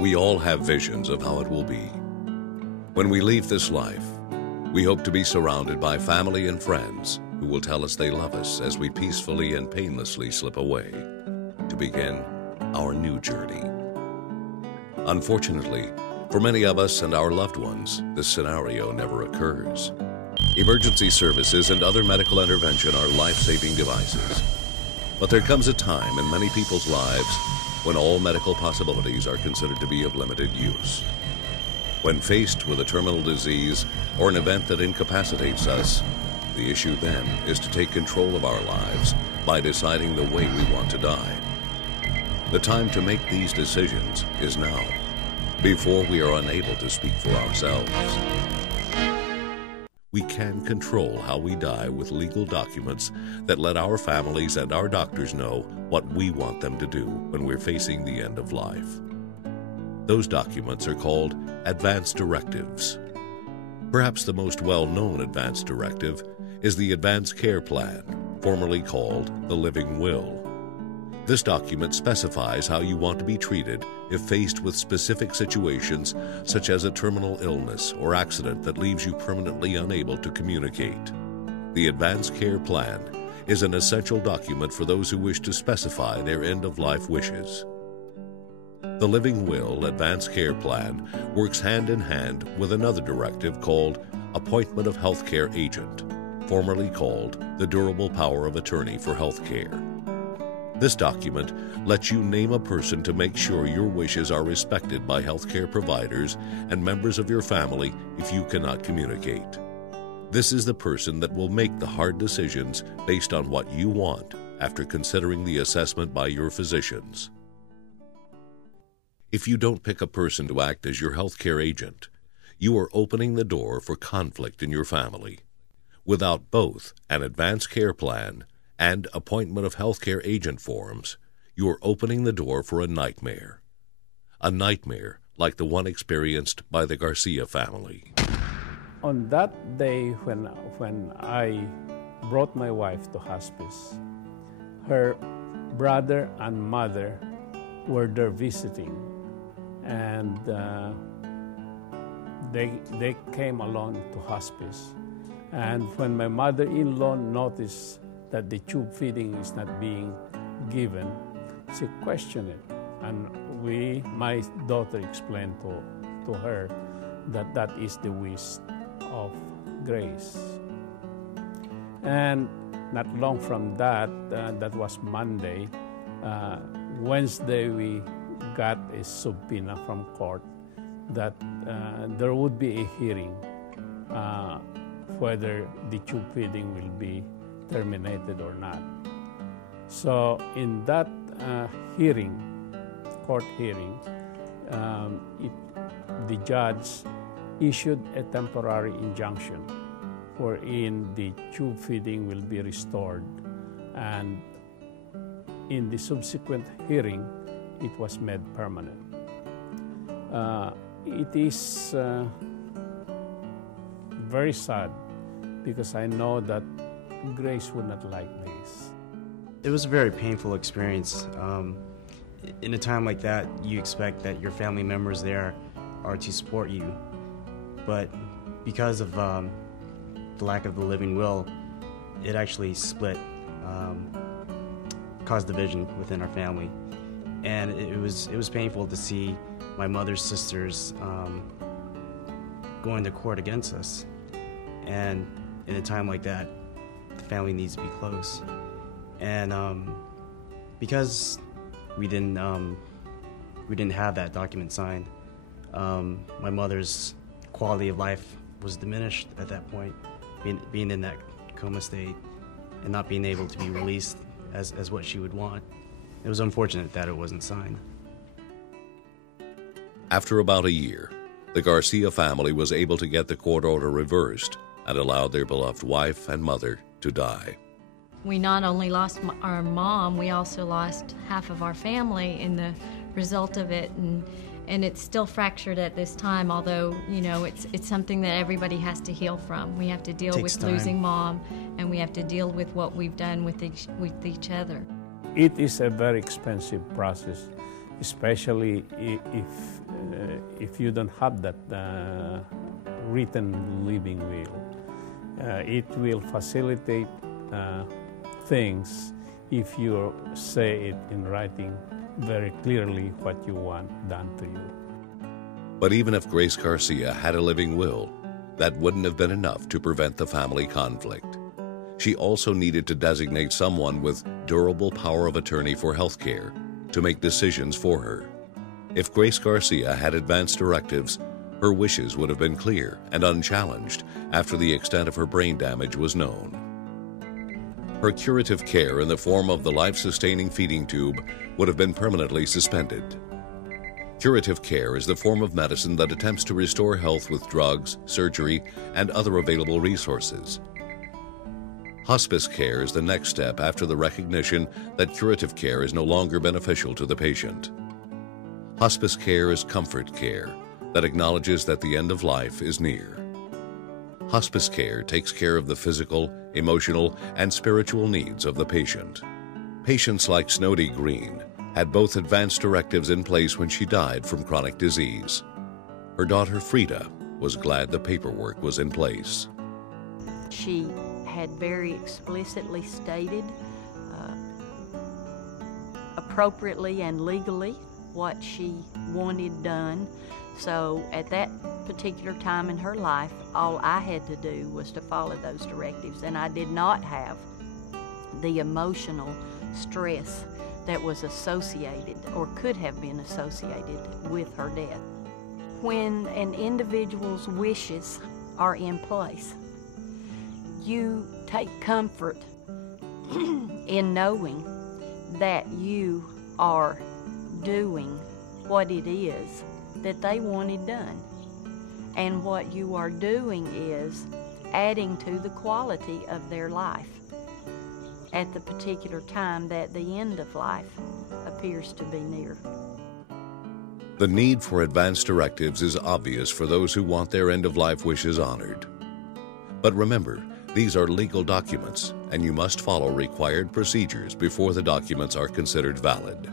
We all have visions of how it will be. When we leave this life, we hope to be surrounded by family and friends who will tell us they love us as we peacefully and painlessly slip away to begin our new journey. Unfortunately, for many of us and our loved ones, this scenario never occurs. Emergency services and other medical intervention are life-saving devices. But there comes a time in many people's lives when all medical possibilities are considered to be of limited use. When faced with a terminal disease or an event that incapacitates us, the issue then is to take control of our lives by deciding the way we want to die. The time to make these decisions is now, before we are unable to speak for ourselves. We can control how we die with legal documents that let our families and our doctors know what we want them to do when we're facing the end of life. Those documents are called advance directives. Perhaps the most well-known advance directive is the Advance Care Plan, formerly called the Living Will. This document specifies how you want to be treated if faced with specific situations such as a terminal illness or accident that leaves you permanently unable to communicate. The Advance Care Plan is an essential document for those who wish to specify their end-of-life wishes. The Living Will Advance Care Plan works hand in hand with another directive called Appointment of Healthcare Agent, formerly called the Durable Power of Attorney for Healthcare. This document lets you name a person to make sure your wishes are respected by healthcare providers and members of your family if you cannot communicate. This is the person that will make the hard decisions based on what you want after considering the assessment by your physicians. If you don't pick a person to act as your healthcare agent, you are opening the door for conflict in your family. Without both an advance care plan and appointment of healthcare agent forms, you are opening the door for a nightmare. A nightmare like the one experienced by the Garcia family. On that day when I brought my wife to hospice, her brother and mother were there visiting, and they came along to hospice. And when my mother-in-law noticed that the tube feeding is not being given, she questioned it. And my daughter explained to her that that is the wish of Grace. And not long from that, that was Monday, Wednesday we got a subpoena from court that there would be a hearing whether the tube feeding will be terminated or not. So in that court hearing, the judge issued a temporary injunction wherein the tube feeding will be restored, and in the subsequent hearing, it was made permanent. It is very sad because I know that Grace would not like this. It was a very painful experience. In a time like that, you expect that your family members there are to support you, but because of the lack of the living will, it actually split, caused division within our family. And it was painful to see my mother's sisters going to court against us. And in a time like that, the family needs to be close. And because we didn't have that document signed, my mother's quality of life was diminished at that point, being in that coma state and not being able to be released as what she would want. It was unfortunate that it wasn't signed. After about a year, the Garcia family was able to get the court order reversed and allowed their beloved wife and mother to die. We not only lost our mom, we also lost half of our family in the result of it, and it's still fractured at this time, although, you know, it's something that everybody has to heal from. We have to deal with losing mom, and we have to deal with what we've done with each other. It is a very expensive process. especially if you don't have that written living will. It will facilitate things if you say it in writing very clearly what you want done to you. But even if Grace Garcia had a living will, that wouldn't have been enough to prevent the family conflict. She also needed to designate someone with durable power of attorney for health care to make decisions for her. If Grace Garcia had advance directives, her wishes would have been clear and unchallenged after the extent of her brain damage was known. Her curative care in the form of the life-sustaining feeding tube would have been permanently suspended. Curative care is the form of medicine that attempts to restore health with drugs, surgery, and other available resources. Hospice care is the next step after the recognition that curative care is no longer beneficial to the patient. Hospice care is comfort care that acknowledges that the end of life is near. Hospice care takes care of the physical, emotional, and spiritual needs of the patient. Patients like Snowdy Green had both advance directives in place when she died from chronic disease. Her daughter Frida was glad the paperwork was in place. She had very explicitly stated appropriately and legally what she wanted done. So at that particular time in her life, all I had to do was to follow those directives, and I did not have the emotional stress that was associated or could have been associated with her death. When an individual's wishes are in place, you take comfort in knowing that you are doing what it is that they wanted done. And what you are doing is adding to the quality of their life at the particular time that the end of life appears to be near. The need for advance directives is obvious for those who want their end-of-life wishes honored. But remember, these are legal documents, and you must follow required procedures before the documents are considered valid.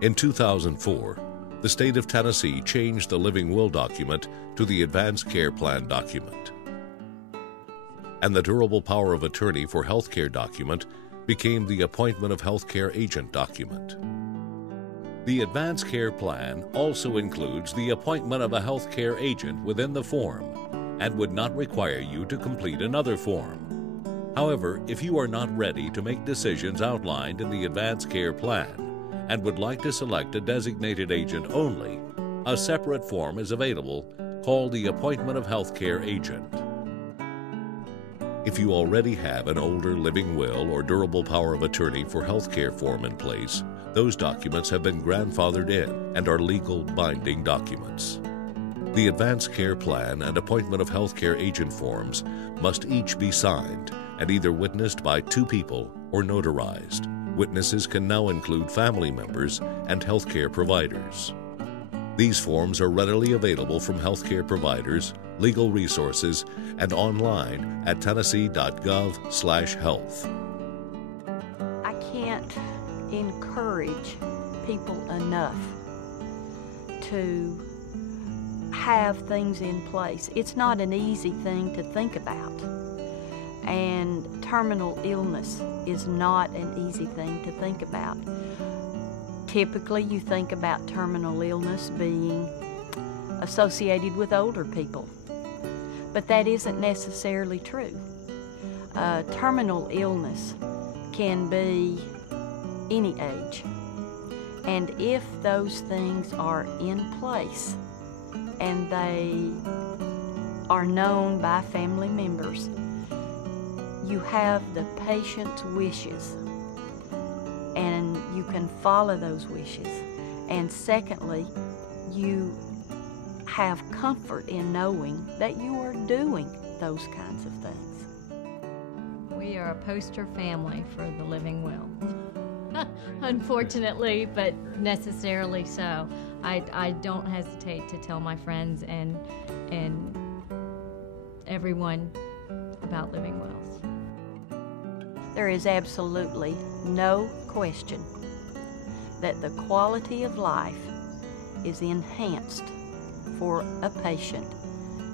In 2004, the state of Tennessee changed the living will document to the Advanced Care Plan document. And the Durable Power of Attorney for Healthcare document became the Appointment of Healthcare Agent document. The Advanced Care Plan also includes the appointment of a healthcare agent within the form and would not require you to complete another form. However, if you are not ready to make decisions outlined in the Advanced Care Plan and would like to select a designated agent only, a separate form is available called the Appointment of Healthcare Agent. If you already have an older living will or durable power of attorney for healthcare form in place, those documents have been grandfathered in and are legal binding documents. The Advanced Care Plan and Appointment of Healthcare Agent forms must each be signed and either witnessed by two people or notarized. Witnesses can now include family members and healthcare providers. These forms are readily available from healthcare providers, legal resources, and online at tennessee.gov/health. I can't encourage people enough to have things in place. It's not an easy thing to think about. And terminal illness is not an easy thing to think about. Typically, you think about terminal illness being associated with older people, but that isn't necessarily true. Terminal illness can be any age, and if those things are in place and they are known by family members, you have the patient's wishes, and you can follow those wishes. And secondly, you have comfort in knowing that you are doing those kinds of things. We are a poster family for the living will. Unfortunately, but necessarily so. I don't hesitate to tell my friends and everyone about living wills. There is absolutely no question that the quality of life is enhanced for a patient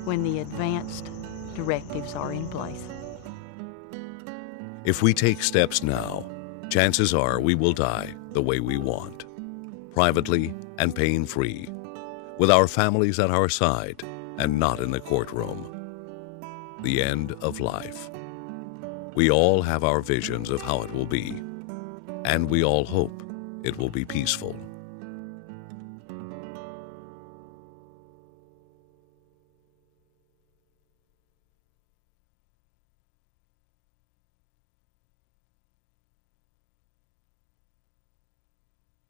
when the advanced directives are in place. If we take steps now, chances are we will die the way we want, privately and pain-free, with our families at our side and not in the courtroom. The end of life. We all have our visions of how it will be, and we all hope it will be peaceful.